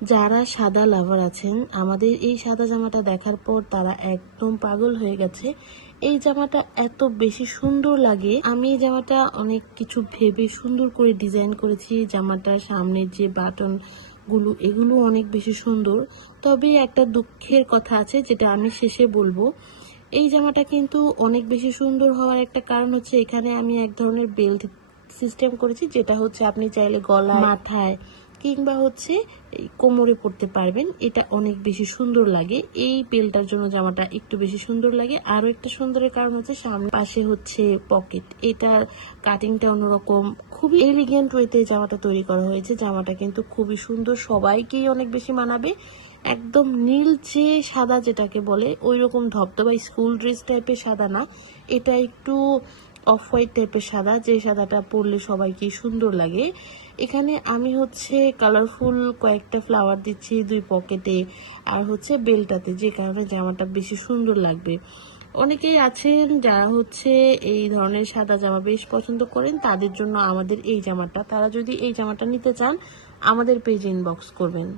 যারা সাদা লাভার আছেন, আমাদের এই সাদা জামাটা দেখার পর তারা একদম পাগল হয়ে গেছে। এই জামাটা এত বেশি সুন্দর লাগে। আমি এই জামাটা অনেক কিছু ভেবে সুন্দর করে ডিজাইন করেছি। জামাটার সামনের যে বাটন গুলো, এগুলো অনেক বেশি সুন্দর। তবে একটা দুঃখের কথা আছে, যেটা আমি শেষে বলবো। এই জামাটা কিন্তু অনেক বেশি সুন্দর হওয়ার একটা কারণ হচ্ছে, এখানে আমি এক ধরনের বেল্ট সিস্টেম করেছি, যেটা হচ্ছে আপনি চাইলে গলায়, মাথায় কিংবা হচ্ছে এই কোমরে পড়তে পারবেন। এটা অনেক বেশি সুন্দর লাগে। এই বেলটার জন্য জামাটা একটু বেশি সুন্দর লাগে। আরো একটা সুন্দরের কারণ হচ্ছে সামনে পাশে হচ্ছে পকেট। এটার কাটিংটা অন্যরকম, খুবই এলিগেন্ট ওয়েতে জামাটা তৈরি করা হয়েছে। জামাটা কিন্তু খুবই সুন্দর, সবাইকেই অনেক বেশি মানাবে। একদম নীলচে সাদা যেটাকে বলে, ওই রকম ধবধবা স্কুল ড্রেস টাইপের সাদা না, এটা একটু অফ হোয়াইট টাইপের সাদা, যে সাদাটা পরলে সবাইকে সুন্দর লাগে। এখানে আমি হচ্ছে কালারফুল কয়েকটা ফ্লাওয়ার দিচ্ছি দুই পকেটে আর হচ্ছে বেলটাতে, যে কারণে জামাটা বেশি সুন্দর লাগবে। অনেকেই আছেন যারা হচ্ছে এই ধরনের সাদা জামা বেশ পছন্দ করেন, তাদের জন্য আমাদের এই জামাটা। তারা যদি এই জামাটা নিতে চান, আমাদের পেজে ইনবক্স করবেন।